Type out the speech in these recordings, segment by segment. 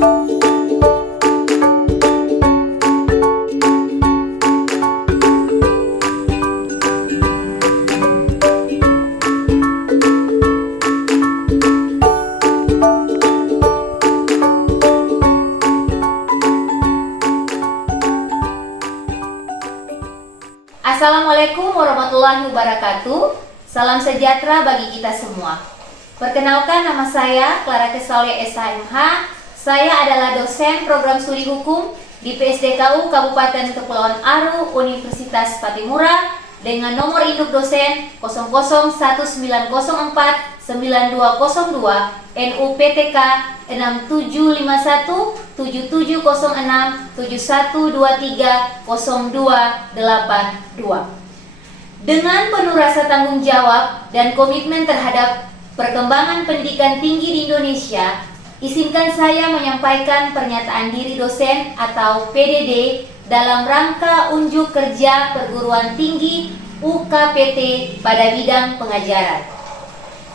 Assalamualaikum warahmatullahi wabarakatuh. Salam sejahtera bagi kita semua. Perkenalkan, nama saya Clara Kesaule SHMH. Saya adalah dosen program studi hukum di PSDKU Kabupaten Kepulauan Aru, Universitas Patimura, dengan nomor induk dosen 0019049202 NUPTK 67510671230282. Dengan penuh rasa tanggung jawab dan komitmen terhadap perkembangan pendidikan tinggi di Indonesia, izinkan saya menyampaikan pernyataan diri dosen atau PDD dalam rangka unjuk kerja perguruan tinggi UKPT pada bidang pengajaran.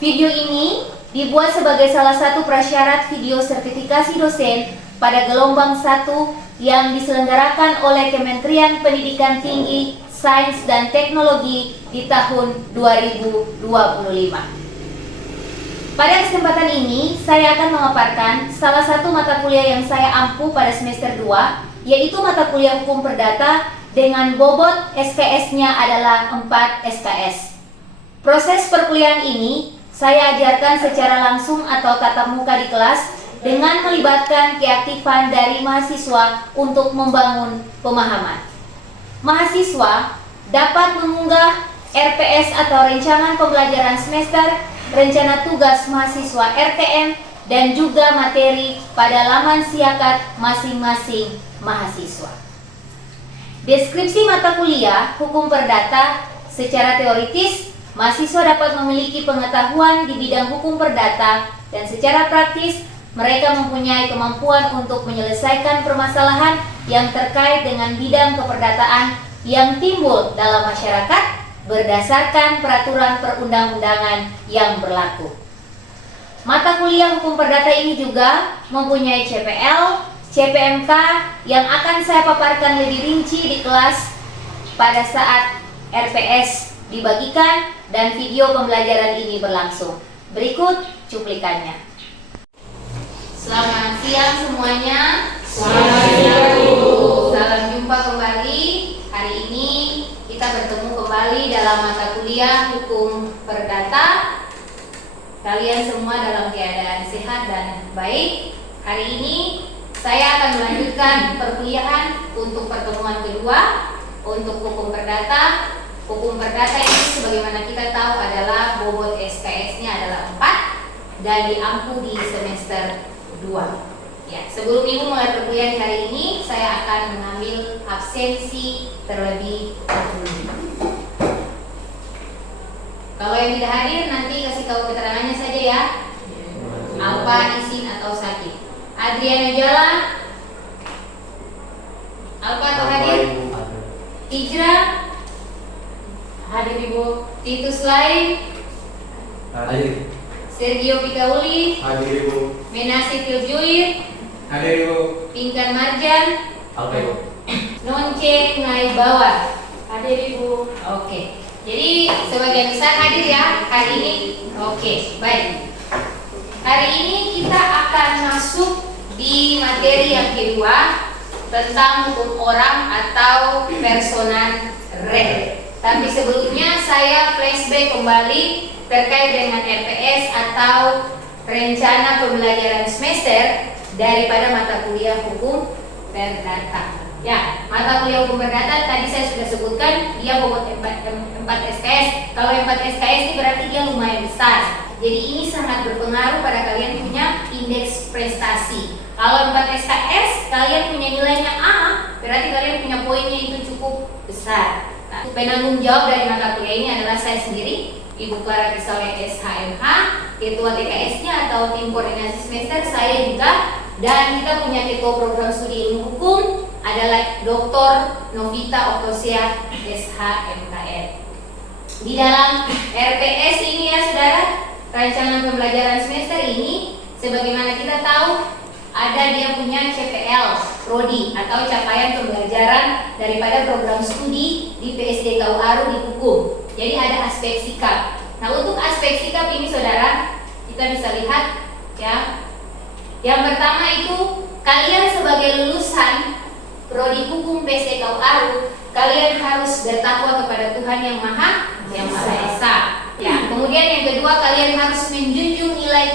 Video ini dibuat sebagai salah satu prasyarat video sertifikasi dosen pada gelombang 1 yang diselenggarakan oleh Kementerian Pendidikan Tinggi, Sains dan Teknologi di tahun 2025. Pada kesempatan ini, saya akan memaparkan salah satu mata kuliah yang saya ampu pada semester 2, yaitu mata kuliah Hukum Perdata dengan bobot SKS-nya adalah 4 SKS. Proses perkuliahan ini saya ajarkan secara langsung atau tatap muka di kelas dengan melibatkan keaktifan dari mahasiswa untuk membangun pemahaman. Mahasiswa dapat mengunggah RPS atau Rancangan Pembelajaran Semester, Rencana Tugas Mahasiswa RTM, dan juga materi pada laman siakat masing-masing mahasiswa. Deskripsi mata kuliah Hukum Perdata secara teoritis, mahasiswa dapat memiliki pengetahuan di bidang hukum perdata dan secara praktis mereka mempunyai kemampuan untuk menyelesaikan permasalahan yang terkait dengan bidang keperdataan yang timbul dalam masyarakat berdasarkan peraturan perundang-undangan yang berlaku. Mata kuliah Hukum Perdata ini juga mempunyai CPL, CPMK yang akan saya paparkan lebih rinci di kelas pada saat RPS dibagikan dan video pembelajaran ini berlangsung. Berikut cuplikannya. Selamat siang semuanya. Selamat siang, Bu. Salam jumpa kembali. Hari ini kita bertemu kembali dalam mata kuliah Hukum Perdata. Kalian semua dalam keadaan sehat dan baik. Hari ini saya akan melanjutkan perkuliahan untuk pertemuan kedua untuk Hukum Perdata. Hukum Perdata ini sebagaimana kita tahu adalah bobot SKS-nya adalah 4 dan diampu di semester 2. Ya, sebelum Ibu mulai perkuliahan hari ini, saya akan mengambil absensi terlebih dahulu. Kalau yang tidak hadir nanti kasih tahu keterangannya saja ya. Apa izin atau sakit. Adriana Jala, Alfa atau hadir? Ijra, hadir Ibu. Titus Lain, Hadir. Sergio Pikauli, Hadir, Ibu. Menasi Tiljuir, Hadir, Ibu. Pinkan Marjan, Oke, Ibu. Nonce Ngai Bawah, Hadir Ibu. Oke. Jadi sebagian besar hadir ya hari ini. Oke, baik. Hari ini kita akan masuk di materi yang kedua tentang hukum orang atau personal res. Tapi sebelumnya saya flashback kembali terkait dengan RPS atau Rencana Pembelajaran Semester daripada mata kuliah Hukum Perdata. Ya, mata kuliah Hukum Perdata tadi saya sudah sebutkan dia bobot 4 SKS. Kalau 4 SKS ini berarti dia lumayan besar. Jadi ini sangat berpengaruh pada kalian punya indeks prestasi. Kalau 4 SKS kalian punya nilainya A, berarti kalian punya poinnya itu cukup besar. Nah, penanggung jawab dari mata kuliah ini adalah saya sendiri, Ibu Clara Kesaule SHMH, Ketua TKS-nya atau Tim Koordinasi Semester saya juga, dan kita punya Ketua Program Studi Ilmu Hukum adalah Dr. Novita Oktosia SHMKN. Di dalam RPS ini ya saudara, Rancangan Pembelajaran Semester ini, sebagaimana kita tahu ada dia punya CPL, Prodi atau capaian pembelajaran daripada program studi di PSDKU Aru di hukum. Jadi ada aspek sikap. Nah, untuk aspek sikap ini saudara, kita bisa lihat ya. Yang pertama itu kalian sebagai lulusan Prodi Hukum PSDKU Aru, kalian harus bertakwa kepada Tuhan yang Maha Esa. Ya, kemudian yang kedua kalian harus menjunjung nilai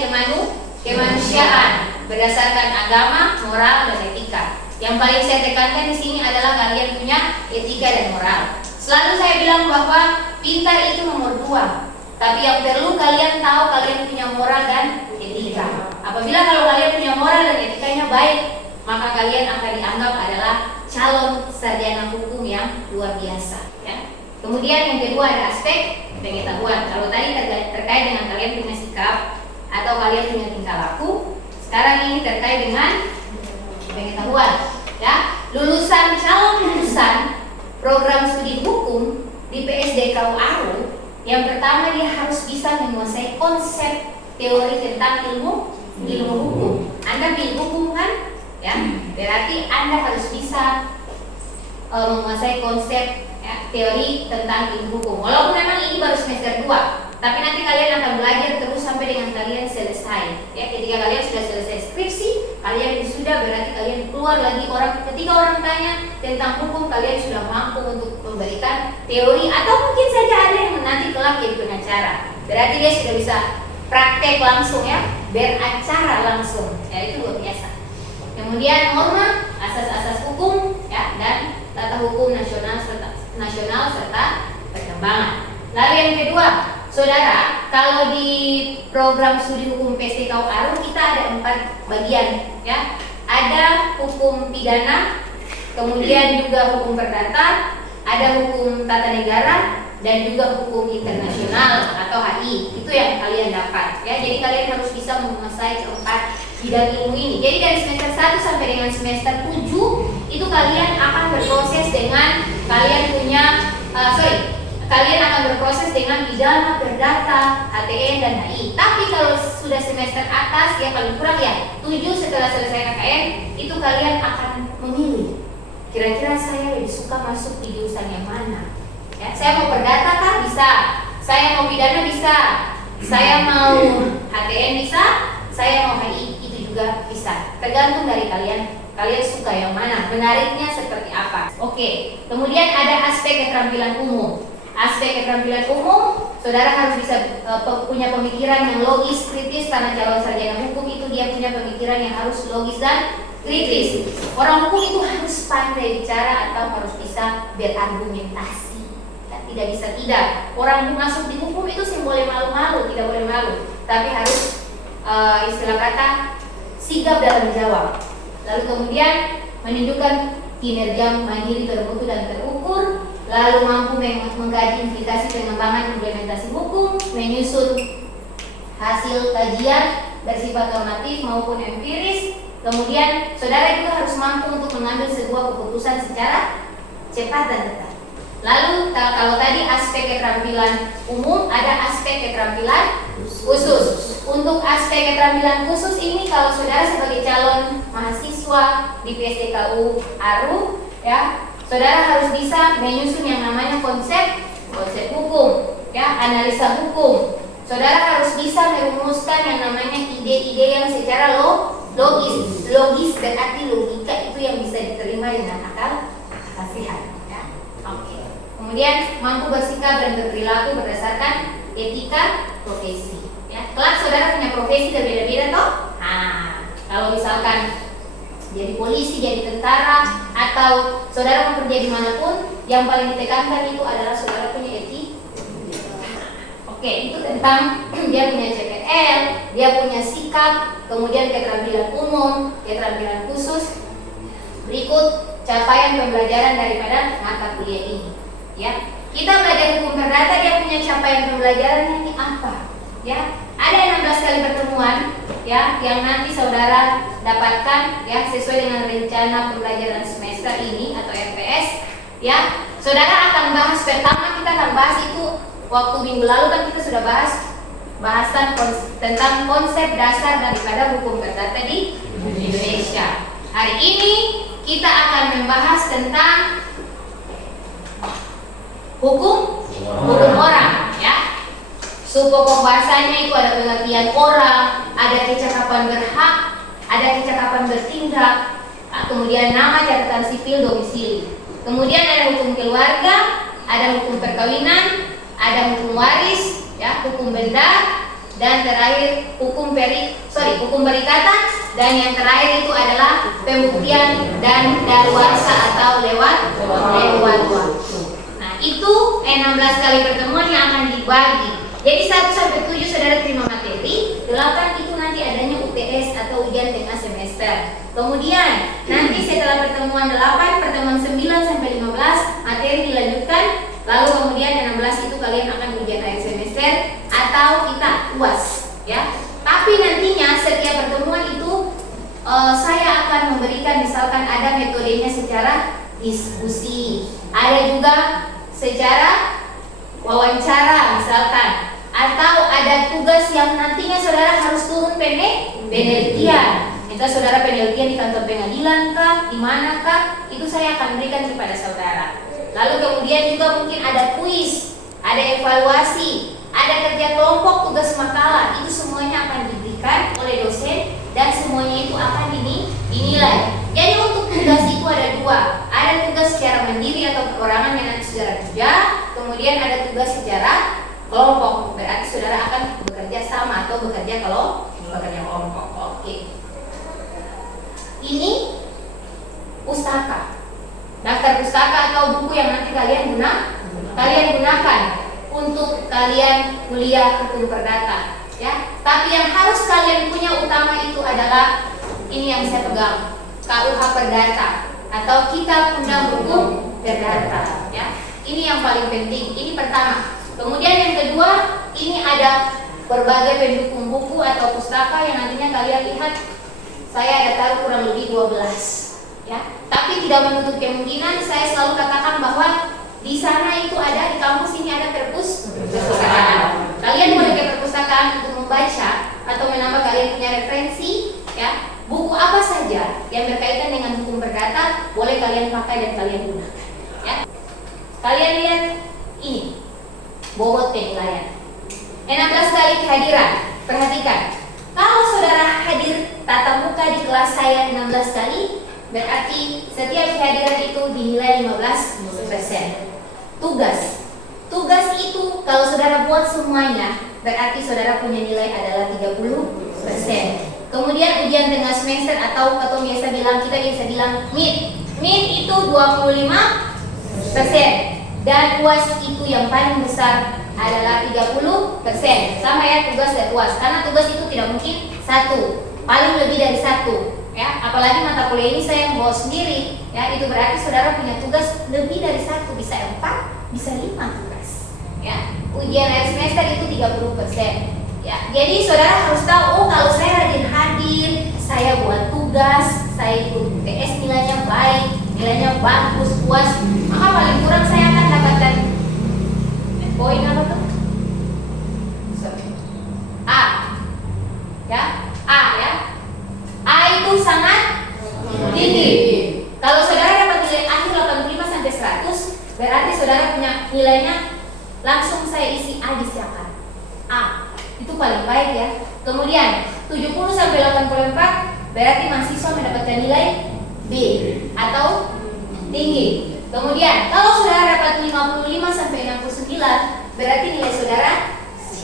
kemanusiaan berdasarkan agama, moral, dan etika. Yang paling saya tekankan di sini adalah kalian punya etika dan moral. Selalu saya bilang bahwa pintar itu nomor 2, tapi yang perlu kalian tahu kalian punya moral dan etika. Apabila kalau kalian punya moral dan etikanya baik, maka kalian akan dianggap adalah calon sarjana hukum yang luar biasa. Ya. Kemudian yang kedua ada aspek pengetahuan. Kalau tadi terkait dengan kalian punya sikap atau kalian punya tingkah laku, sekarang ini terkait dengan pengetahuan. Ya, calon lulusan program studi hukum di PSDKU Aru, yang pertama dia harus bisa menguasai konsep teori tentang ilmu hukum. Anda pilih hukum kan? Ya, berarti Anda harus bisa menguasai konsep ya, teori tentang ilmu hukum. Walaupun memang ini baru semester 2, tapi nanti kalian akan belajar terus sampai dengan kalian selesai. Ya, ketika kalian sudah selesai skripsi, kalian sudah berarti kalian keluar lagi ketika orang tanya tentang hukum, kalian sudah mampu untuk memberikan teori atau mungkin saja ada yang nanti kelak jadi pengacara. Berarti dia sudah bisa praktek langsung ya, beracara langsung. Ya, itu luar biasa. Kemudian norma, asas-asas hukum ya, dan tata hukum nasional serta perkembangan. Lalu yang kedua, saudara, kalau di program studi hukum PSDKU Aru kita ada 4 bagian ya. Ada hukum pidana, kemudian juga hukum perdata, ada hukum tata negara, dan juga hukum internasional atau HI. Itu yang kalian dapat ya. Jadi kalian harus bisa menguasai keempat bidang ilmu ini. Jadi dari semester 1 sampai dengan semester 7 itu kalian akan berproses dengan kalian akan berproses dengan pidana, perdata, HTN, dan HI. Tapi kalau sudah semester atas ya paling kurang ya 7 setelah selesai KKN, itu kalian akan memilih kira-kira saya lebih suka masuk di jurusan yang mana. Ya, saya mau perdata kan bisa, saya mau pidana bisa, saya mau HTN bisa, saya mau HI itu juga bisa. Tergantung dari kalian suka yang mana, menariknya seperti apa. Oke, kemudian ada aspek keterampilan umum. Aspek keterampilan umum, saudara harus bisa punya pemikiran yang logis, kritis, karena calon sarjana hukum itu dia punya pemikiran yang harus logis dan kritis. Orang hukum itu harus pandai bicara atau harus bisa berargumentasi. Tidak bisa tidak. Orang masuk di hukum itu sih boleh malu-malu, tidak boleh malu, tapi harus istilah kata sigap dalam menjawab. Lalu kemudian menunjukkan kinerja mandiri, bermutu dan terukur. Lalu mampu mengkaji implikasi pengembangan implementasi hukum, menyusun hasil kajian bersifat normatif maupun empiris. Kemudian saudara juga harus mampu untuk mengambil sebuah keputusan secara cepat dan tepat. Lalu kalau tadi aspek keterampilan umum, ada aspek keterampilan khusus. Untuk aspek keterampilan khusus ini, kalau saudara sebagai calon mahasiswa di PSDKU Aru ya, saudara harus bisa menyusun yang namanya konsep hukum, ya, analisa hukum. Saudara harus bisa merumuskan yang namanya ide-ide yang secara logis berarti logika itu yang bisa diterima dengan akal sehat. Ya. Oke. Kemudian mampu bersikap dan berperilaku berdasarkan etika profesi. Ya. Kelak saudara punya profesi berbeda-beda toh. Nah, kalau misalkan jadi polisi, jadi tentara, atau saudara mau kerja dimanapun, yang paling ditekankan itu adalah saudara punya etika. Oke, itu tentang dia punya CPL, dia punya sikap, kemudian keterampilan umum, keterampilan khusus. Berikut capaian pembelajaran daripada mata kuliah ini. Ya, kita belajar hukum perdata, dia punya capaian pembelajarannya ini apa? Ya, ada 16 kali pertemuan ya yang nanti saudara dapatkan ya sesuai dengan rencana pembelajaran semester ini atau RPS ya. Saudara akan bahas, pertama kita akan bahas itu waktu minggu lalu kan kita sudah bahasan tentang konsep dasar daripada hukum perdata di Indonesia. Hari ini kita akan membahas tentang hukum orang, ya. Pokok bahasanya itu ada pengertian orang, ada kecakapan berhak, ada kecakapan bertindak, kemudian nama, catatan sipil, domisili. Kemudian ada hukum keluarga, ada hukum perkawinan, ada hukum waris, ya, hukum benda, dan terakhir hukum perikatan, dan yang terakhir itu adalah pembuktian dan daluarsa atau lewat waktu. Nah, itu 16 kali pertemuan yang akan dibagi. Jadi 1 sampai 7 saudara terima materi, 8 itu nanti adanya UTS atau ujian tengah semester. Kemudian nanti setelah pertemuan 8, pertemuan 9 sampai 15 materi dilanjutkan. Lalu kemudian 16 itu kalian akan ujian akhir semester atau kita UAS, ya. Tapi nantinya setiap pertemuan itu saya akan memberikan, misalkan ada metodenya secara diskusi, ada juga secara wawancara misalkan, atau ada tugas yang nantinya saudara harus turun penelitian. Entah saudara penelitian di kantor pengadilan kah, di mana kah, itu saya akan berikan kepada saudara. Lalu kemudian juga mungkin ada kuis, ada evaluasi, ada kerja kelompok, tugas makalah, itu semuanya akan diberikan oleh dosen dan semuanya itu akan dinilai. Jadi untuk tugas itu ada 2, ada tugas secara mandiri atau perorangan yang nanti saudara kerja, kemudian ada tugas secara kelompok, berarti saudara akan bekerja sama atau bekerja kelompok. Oke. Ini pustaka, daftar pustaka atau buku yang nanti kalian gunakan untuk kalian kuliah hukum perdata, ya. Tapi yang harus kalian punya utama itu adalah ini yang saya pegang, KUH Perdata atau Kitab Undang Hukum Perdata, ya. Ini yang paling penting. Ini pertama. Kemudian yang kedua, ini ada berbagai pendukung buku atau pustaka yang nantinya kalian lihat. Saya ada taruh kurang lebih 12, ya. Tapi tidak menutup kemungkinan, saya selalu katakan bahwa di sana itu ada, di kampus ini ada perpustakaan. Kalian boleh ke perpustakaan untuk membaca atau menambah kalian punya referensi, ya. Buku apa saja yang berkaitan dengan hukum perdata boleh kalian pakai dan kalian gunakan, ya. Kalian lihat ini bobot penilaian 16 kali kehadiran. Perhatikan, kalau saudara hadir tatap muka di kelas saya 16 kali, berarti setiap kehadiran itu dinilai 15%. Tugas itu kalau saudara buat semuanya, berarti saudara punya nilai adalah 30%. Kemudian ujian tengah semester atau kita biasa bilang mid itu 25%. Dan UAS itu yang paling besar adalah 30%. Sama ya, tugas dan UAS. Karena tugas itu tidak mungkin satu, paling lebih dari satu, ya. Apalagi mata kuliah ini saya yang bawa sendiri, ya. Itu berarti saudara punya tugas lebih dari satu, bisa 4, bisa 5 tugas, ya. Ujian akhir semester itu 30%, ya. Jadi saudara harus tahu, kalau saya rajin hadir, saya buat tugas, saya ikut UTS nilainya baik, nilainya bagus, puas, maka paling kurang saya akan dapatkan poin apa tuh? A, ya. A itu sangat tinggi. Kalau saudara dapat nilai akhir 85 sampai 100, berarti saudara punya nilainya langsung saya isi A, disiapkan A, itu paling baik, ya. Kemudian 70 sampai 84 berarti mahasiswa mendapatkan nilai B atau tinggi. Kemudian kalau saudara dapat 55 sampai 69 berarti nilai saudara C.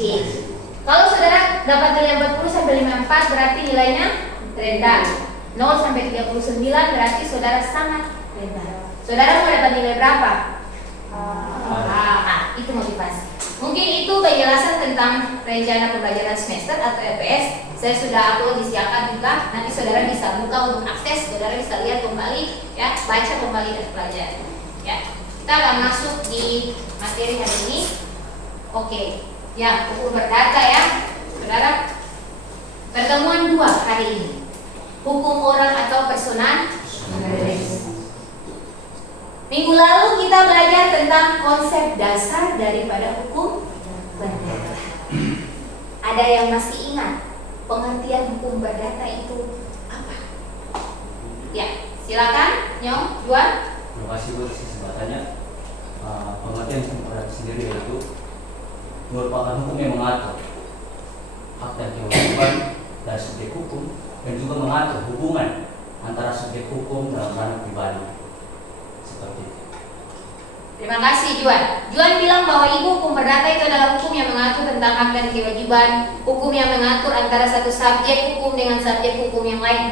Kalau saudara dapat nilai 40 sampai 54 berarti nilainya rendah. 0 sampai 39 berarti saudara sangat rendah. Saudara mau dapat nilai berapa? Itu motivasi. Mungkin itu penjelasan tentang rencana pembelajaran semester atau RPS. Saya sudah upload di Siakan juga. Nanti saudara bisa buka untuk akses. Saudara bisa lihat kembali, ya, baca kembali dan pelajari. Ya, kita akan masuk di materi hari ini. Oke, ya, hukum perdata, ya, saudara. Pertemuan 2 hari ini, hukum orang atau personal res. Minggu lalu kita belajar tentang konsep dasar daripada hukum perdata. Ada yang masih ingat pengertian hukum perdata itu apa? Silakan, Nyong, Juan. Terima kasih buat kesempatannya. Pengertian hukum perdata sendiri yaitu merupakan hukum yang mengatur hak dan kewajiban dari subjek hukum dan juga mengatur hubungan antara subjek hukum dalam ranah pribadi. Seperti itu. Terima kasih Juan. Juan bilang bahwa ibu hukum perdata itu adalah hukum yang mengatur tentang hak dan kewajiban, hukum yang mengatur antara satu subjek hukum dengan subjek hukum yang lain.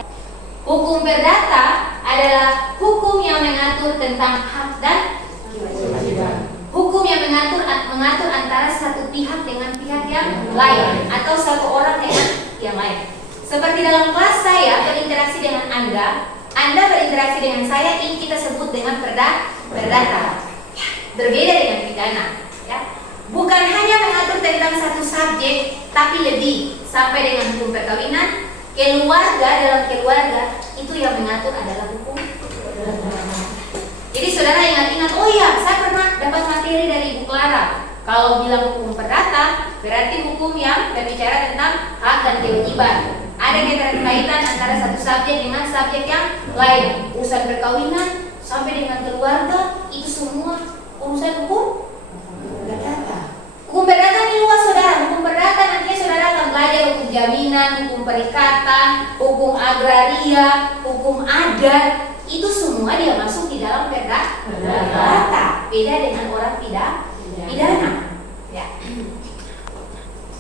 Hukum perdata adalah hukum yang mengatur tentang hak dan kewajiban. Hukum yang mengatur antara satu pihak dengan pihak yang lain atau satu orang dengan yang lain. Seperti dalam kelas saya berinteraksi dengan Anda berinteraksi dengan saya, ini kita sebut dengan perdata. Berbeda dengan pidana, ya. Bukan hanya mengatur tentang satu subjek, tapi lebih sampai dengan hukum perkawinan, keluarga, dalam keluarga itu yang mengatur adalah hukum perdata. Jadi saudara ingat-ingat, oh iya, saya pernah dapat materi dari Ibu Clara. Kalau bilang hukum perdata, berarti hukum yang berbicara tentang hak dan kewajiban. Ada keterkaitan antara satu subjek dengan subjek yang lain. Urusan perkawinan sampai dengan keluarga itu semua urusan hukum perdata. Hukum perdata ini luas saudara. Hukum perdata nantinya saudara akan belajar hukum jaminan, hukum perikatan, hukum agraria, hukum adat. Itu semua dia masuk di dalam perdata. Beda dengan orang pidana. Ya.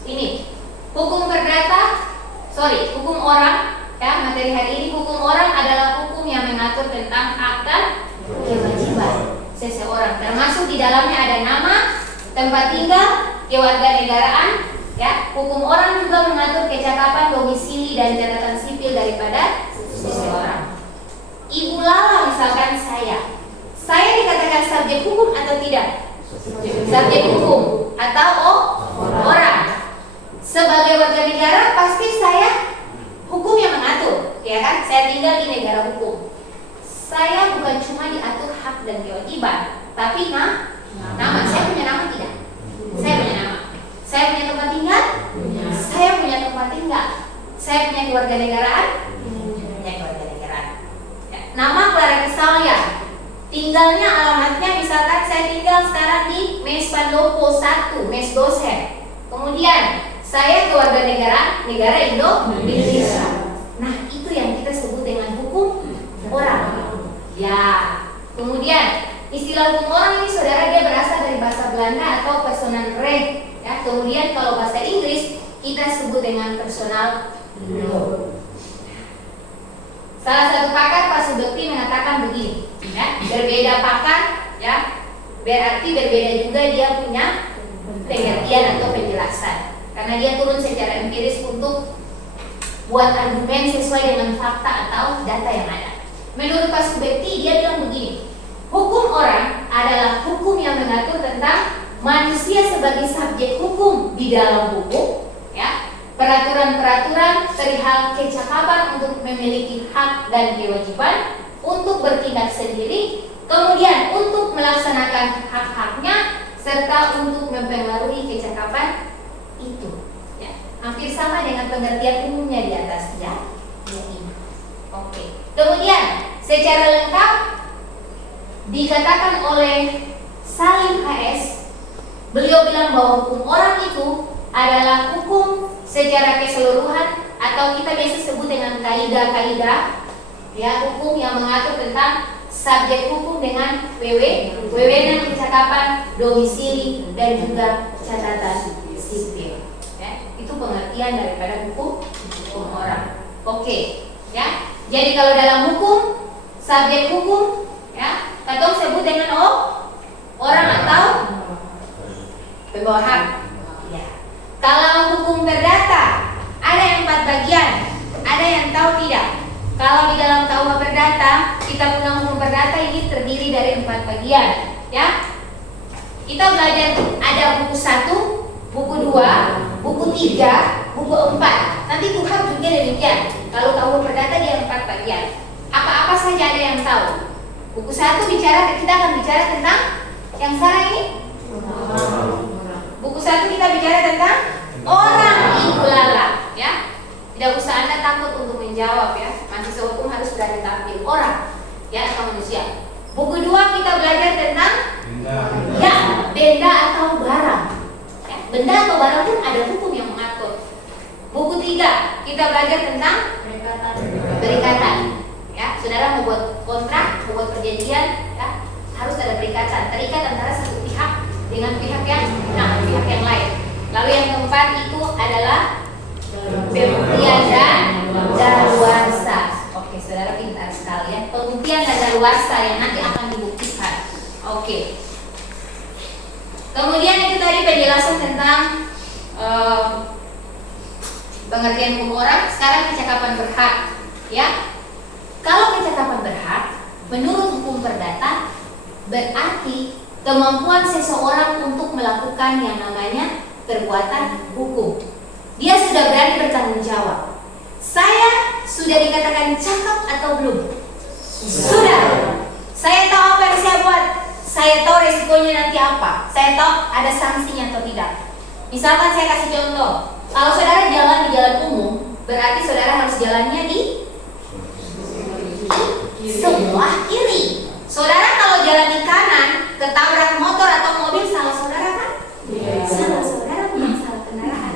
Ini hukum perdata. Hukum orang. Ya, materi hari ini hukum orang adalah hukum yang mengatur tentang hak dan kewajiban seseorang, termasuk di dalamnya ada nama, tempat tinggal, kewarganegaraan, ya. Hukum orang juga mengatur kecakapan, domisili dan catatan sipil daripada seseorang. Ibu Lala misalkan saya dikatakan subjek hukum atau tidak? Subjek hukum atau orang. Sebagai warga negara pasti saya hukum yang mengatur, ya kan? Saya tinggal di negara hukum. Saya bukan cuma diatur hak dan kewajiban, tapi nama. Saya punya nama tidak? Saya punya nama. Saya punya tempat tinggal? Saya punya tempat tinggal. Saya punya kewarganegaraan? Punya kewarganegaraan. Ya. Nama Clara Kesalia. Tinggalnya, alamatnya misalkan saya tinggal sekarang di Mes Pandopo 1, Mes dosen. Kemudian saya kewarganegaraan negara Indonesia. Nah, itu yang kita sebut dengan hukum orang. Ya, kemudian istilah hukum orang ini saudara dia berasal dari bahasa Belanda atau personal right. Ya, kemudian kalau bahasa Inggris kita sebut dengan personal law. Salah satu pakar Pak Sudokti mengatakan begini, ya, berbeda pakar, ya, berarti berbeda juga dia punya pengertian atau penjelasan, karena dia turun secara empiris untuk buat argumen sesuai dengan fakta atau data yang ada. Menurut Pak Subekti, dia bilang begini, hukum orang adalah hukum yang mengatur tentang manusia sebagai subjek hukum di dalam hukum, ya, peraturan-peraturan perihal kecakapan untuk memiliki hak dan kewajiban, untuk bertindak sendiri, kemudian untuk melaksanakan hak-haknya, serta untuk mempengaruhi kecakapan itu. Ya, hampir sama dengan pengertian umumnya di atas, ya. Oke. Kemudian secara lengkap dikatakan oleh Salim HS, beliau bilang bahwa hukum orang itu adalah hukum secara keseluruhan atau kita biasa sebut dengan kaidah-kaidah, ya, hukum yang mengatur tentang subjek hukum dengan wewenang kecakapan, domisili dan juga catatan sipil. Ya, itu pengertian daripada hukum orang. Oke, ya. Jadi kalau dalam hukum, subjek hukum, ya, katong sebut dengan orang atau pembawa hak. Ya. Kalau hukum perdata ada yang 4 bagian, ada yang tahu tidak? Kalau di dalam KUH Perdata, kita punya hukum perdata ini terdiri dari 4 bagian, ya. Kita belajar ada buku 1, buku 2, buku 3, buku 4. Nanti KUHP juga demikian. Kalau KUH Perdata dia 4 bagian. Apa-apa saja ada yang tahu. Buku 1 kita akan bicara tentang yang sekarang ini. Buku 1 kita bicara tentang orang, Ibu Lala, ya. Tidak usah Anda takut untuk menjawab, ya. Mahasiswa hukum harus berani tampil orang. ya, atau manusia. Buku 2 kita belajar tentang Benda. ya, benda atau barang. Ya, benda atau barang pun ada hukum yang mengatur. Buku 3 kita belajar tentang perikatan. Ya, saudara membuat kontrak, membuat perjanjian, ya, harus ada perikatan. Terikat antara satu pihak dengan pihak yang lain. Lalu yang keempat itu adalah pembuktian dan daluarsa. Oke, saudara pintar sekali ya. Pembuktian dan daluarsa yang nanti akan dibuktikan. Oke. Kemudian itu tadi penjelasan tentang pengertian hukum orang. Sekarang kecakapan berhak, ya. Kalau kecakapan berhak, menurut hukum perdata, berarti kemampuan seseorang untuk melakukan yang namanya perbuatan hukum. Dia sudah berani bertanggung jawab. Saya sudah dikatakan cakap atau belum? Sudah. Saya tahu apa yang saya buat. Saya tahu resikonya nanti apa. Saya tahu ada sanksinya atau tidak. Misalkan saya kasih contoh. Kalau saudara jalan di jalan umum, berarti saudara harus jalannya di sebelah kiri. Saudara kalau jalan di kanan, ketabrak motor atau mobil, salah saudara kan? Salah saudara, bukan salah kendaraan.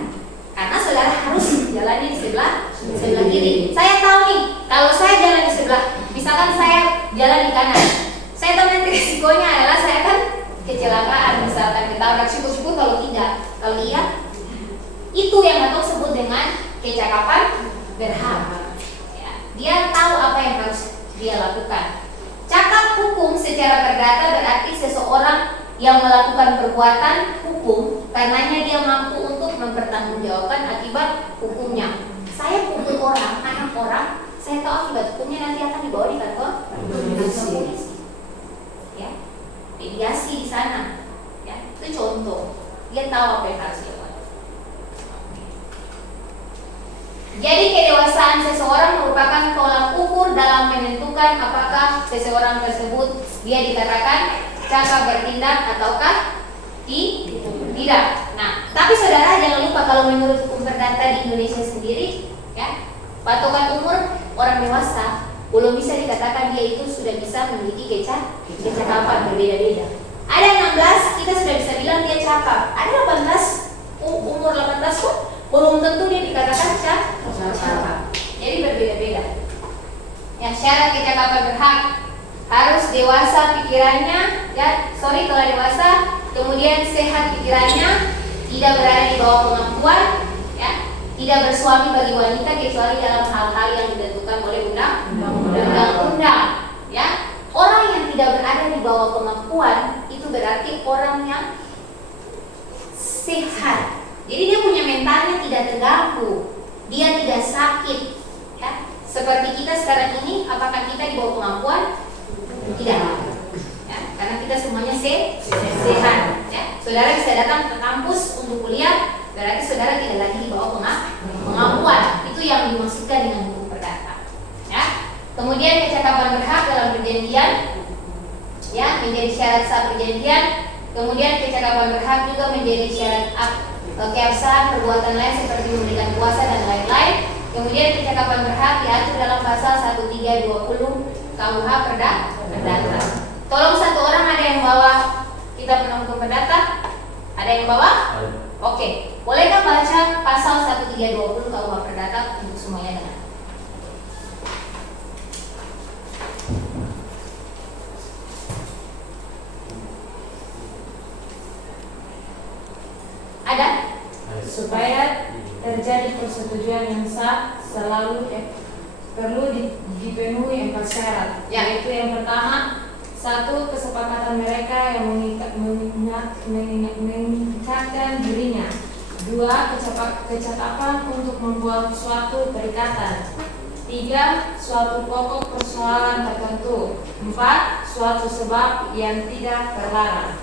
Karena saudara harus jalan di sebelah kiri. Saya tahu nih, kalau saya jalan di sebelah, misalkan saya jalan di kanan, saya tahu nanti risikonya adalah saya akan kecelakaan, misalkan ketabrak. Syukur-syukur kalau tidak. Kalau iya, itu yang atau sebut dengan kecakapan berhak. Ya, dia tahu apa yang harus dia lakukan. Cakap hukum secara perdata berarti seseorang yang melakukan perbuatan hukum karenanya dia mampu untuk mempertanggungjawabkan akibat hukumnya. Saya pukul orang, anak orang, saya tahu akibat hukumnya nanti akan dibawa di kantor polisi. Ya, mediasi di sana. Ya, itu contoh. Dia tahu apa yang harus dia buat. Jadi kedewasaan seseorang merupakan tolak ukur dalam menentukan apakah seseorang tersebut dia dikatakan cakap bertindak ataukah tidak. Nah, tapi saudara jangan lupa kalau menurut hukum perdata di Indonesia sendiri, ya, patokan umur orang dewasa belum bisa dikatakan dia itu sudah bisa memiliki kecakapan berbeda-beda. Ada 16 kita sudah bisa bilang dia cakap. Ada 18 umur 18 pun belum tentu dia dikatakan cakap. Jadi berbeda-beda. Ya, syarat kecakapan berhak harus dewasa pikirannya, ya, telah dewasa, kemudian sehat pikirannya, tidak berada di bawah pengampuan, ya, tidak bersuami bagi wanita kecuali dalam hal-hal yang ditentukan oleh undang-undang, ya. Orang yang tidak berada di bawah pengampuan itu berarti orang yang sehat. Jadi dia punya mentalnya tidak terganggu, dia tidak sakit, ya. Seperti kita sekarang ini, apakah kita di bawah pengampuan? Tidak, ya, karena kita semuanya sehat. Ya. Saudara bisa datang ke kampus untuk kuliah, berarti saudara tidak lagi di bawah pengampuan. Itu yang dimaksudkan dengan hukum perdata. Ya. Kemudian kecakapan berhak dalam perjanjian, ya, menjadi syarat sah perjanjian. Kemudian kecakapan berhak juga menjadi syarat keabsahan perbuatan lain seperti memberikan kuasa dan lain-lain. Kemudian kecakapan berhak diatur dalam pasal 1320 KUH Perdata. Tolong satu orang ada yang bawa kitab hukum perdata? Ada yang bawa? Oke. Bolehkah baca pasal 1320 KUH Perdata untuk semuanya dengar? Ada? Supaya terjadi persetujuan yang sah selalu perlu dipenuhi 4 syarat. Ya. Yaitu yang pertama, 1. Kesepakatan mereka yang mengikatkan dirinya. 2. Kecakapan untuk membuat suatu perikatan. 3. Suatu pokok persoalan tertentu. 4. Suatu sebab yang tidak terlarang.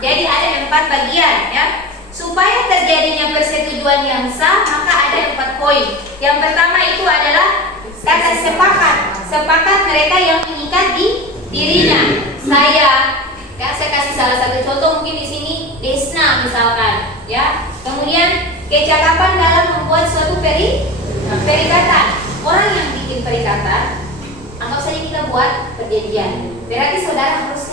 Jadi ada 4 bagian, ya. Supaya terjadinya persetujuan yang sah, maka ada 4 poin. Yang pertama itu adalah kata sepakat. Sepakat mereka yang mengikat di dirinya. Saya kasih salah satu contoh mungkin di sini Desna misalkan, ya. Kemudian kecakapan dalam membuat suatu perikatan. Orang yang bikin perikatan, anggap saja kita buat perjanjian. Berarti saudara harus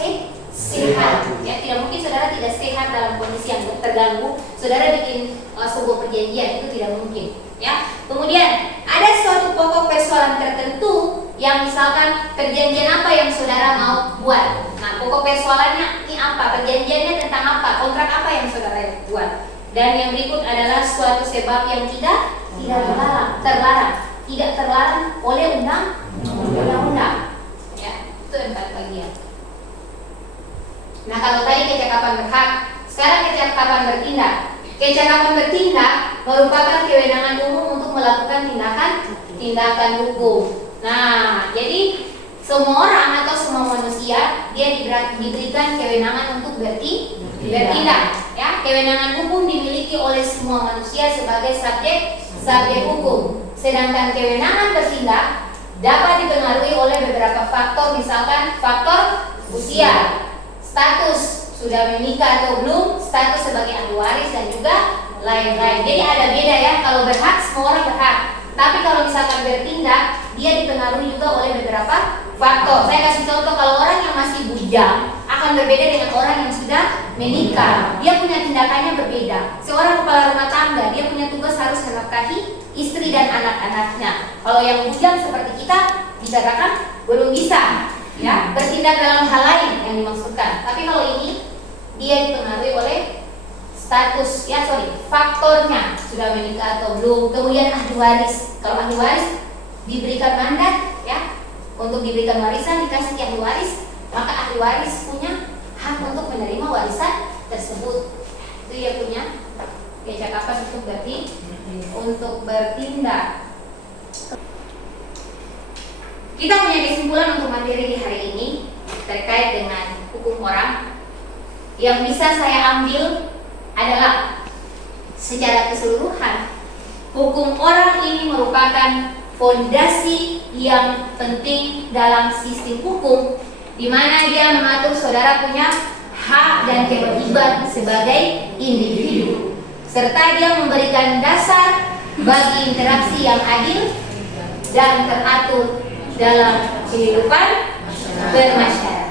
sehat. Ya, tidak mungkin saudara tidak sehat dalam kondisi yang terganggu. Saudara bikin sebuah perjanjian itu tidak mungkin. Ya. Kemudian ada suatu pokok persoalan tertentu yang misalkan perjanjian apa yang saudara mau buat. Nah, pokok persoalannya ini apa? Perjanjiannya tentang apa? Kontrak apa yang saudara buat? Dan yang berikut adalah suatu sebab yang tidak terlarang oleh undang-undang. Ya, itu 4 bagian. Nah, kalau tadi kecakapan berhak, sekarang kecakapan bertindak. Kecakapan bertindak merupakan kewenangan umum untuk melakukan tindakan hukum. Nah, jadi semua orang atau semua manusia dia diberikan kewenangan untuk bertindak. Ya, kewenangan hukum dimiliki oleh semua manusia sebagai subjek hukum. Sedangkan kewenangan bertindak dapat dipengaruhi oleh beberapa faktor, misalkan faktor usia, status sudah menikah atau belum, status sebagai ahli waris dan juga lain-lain. Jadi ada beda ya, kalau berhak semua orang berhak. Tapi kalau misalkan bertindak, dia dipengaruhi juga oleh beberapa faktor. Saya kasih contoh, kalau orang yang masih bujang akan berbeda dengan orang yang sudah menikah. Dia punya tindakannya berbeda. Seorang kepala rumah tangga, dia punya tugas harus menafkahi istri dan anak-anaknya. Kalau yang bujang seperti kita, dikatakan belum bisa ya bertindak dalam hal lain yang dimaksudkan. Tapi kalau ini dia dipengaruhi oleh status faktornya sudah menikah atau belum. Kemudian ahli waris, kalau ahli waris diberikan mandat ya untuk diberikan warisan, dikasih ahli waris, maka ahli waris punya hak untuk menerima warisan tersebut. Itu dia punya kecakapan untuk bertindak. Kita punya kesimpulan untuk materi di hari ini terkait dengan hukum orang. Yang bisa saya ambil adalah secara keseluruhan hukum orang ini merupakan fondasi yang penting dalam sistem hukum, di mana dia mengatur saudara punya hak dan kewajiban sebagai individu, serta dia memberikan dasar bagi interaksi yang adil dan teratur dalam kehidupan bermasyarakat.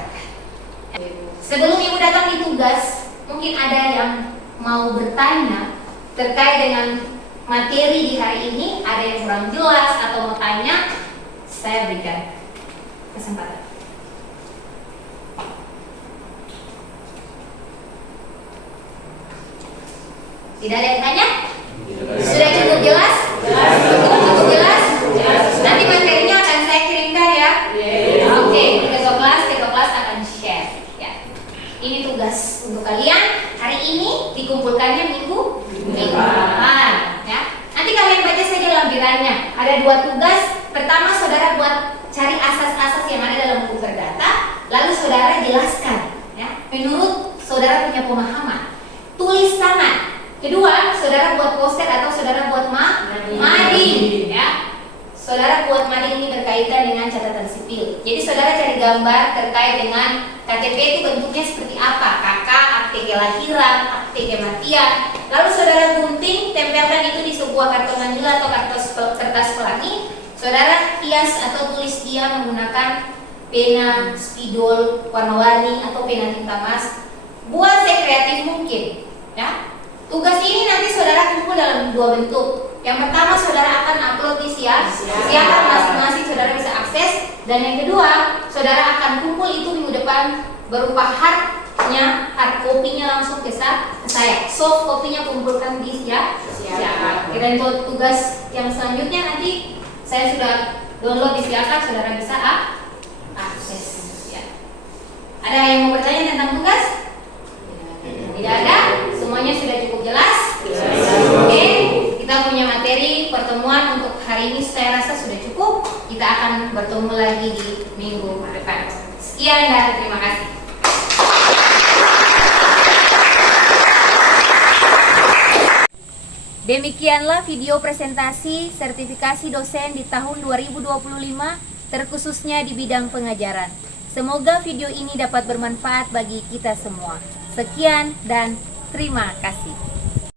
Sebelum Ibu datang di tugas, mungkin ada yang mau bertanya terkait dengan materi di hari ini, ada yang kurang jelas atau mau tanya, saya berikan kesempatan. Tidak ada yang tanya? Sudah cukup jelas? Cukup jelas? Nanti materinya akan saya kirimkan ya. Oke, ketua kelas akan share. Ya. Ini tugas untuk kalian. Hari ini dikumpulkannya minggu depan. Ya. Nanti kalian baca saja lampirannya. Ada 2 tugas. Pertama, saudara buat cari asas-asas yang ada dalam buku perdata. Lalu saudara jelaskan. Ya. Menurut saudara punya pemahaman. Tulis tangan. Kedua, saudara buat poster atau saudara buat mading, ya. Saudara buat mading ini berkaitan dengan catatan sipil. Jadi saudara cari gambar terkait dengan KTP itu bentuknya seperti apa, KK, akte kelahiran, akte kematian. Lalu saudara gunting, tempelkan itu di sebuah karton manila atau kertas pelangi. Saudara hias atau tulis dia menggunakan pena spidol warna-warni atau pena tinta emas. Buat sekreatif mungkin, ya. Tugas ini nanti saudara kumpul dalam 2 bentuk. Yang pertama, saudara akan upload di siap masing-masing saudara bisa akses. Dan yang kedua, saudara akan kumpul itu minggu depan berupa hard kopinya langsung ke saya. Soft kopinya kumpulkan di siap. Dan tugas yang selanjutnya nanti saya sudah download di siapa, saudara bisa akses. Ya. Ada yang mau bertanya tentang tugas? Tidak ada? Semuanya sudah cukup jelas? Oke, kita punya materi pertemuan untuk hari ini saya rasa sudah cukup. Kita akan bertemu lagi di minggu depan. Sekian dan terima kasih. Demikianlah video presentasi sertifikasi dosen di tahun 2025 terkhususnya di bidang pengajaran. Semoga video ini dapat bermanfaat bagi kita semua. Sekian dan terima kasih.